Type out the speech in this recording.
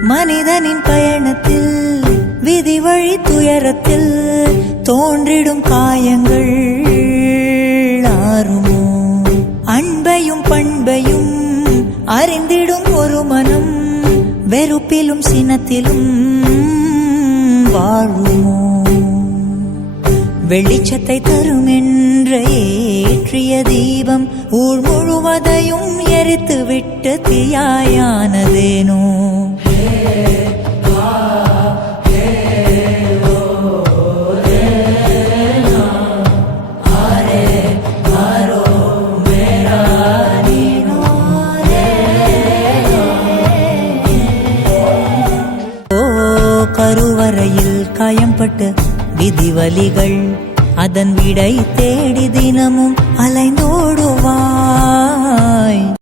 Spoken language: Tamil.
மனிதனின் பயணத்தில் விதி வழி துயரத்தில் தோன்றிடும் காயங்கள் ஆறுமோ? அன்பையும் பண்பையும் அறிந்திடும் ஒரு மனம் வெறுப்பிலும் சினத்திலும் வாழுமோ? வெளிச்சத்தை தரும் என்ற ஏற்றிய தீபம் ஊர் முழுவதையும் எரித்து விட்டு தீயாயானதேனோ? கருவறையில் காயம்பட்டு விதிவலிகள் அதன் விடை தேடி தினமும் அலைந்தோடு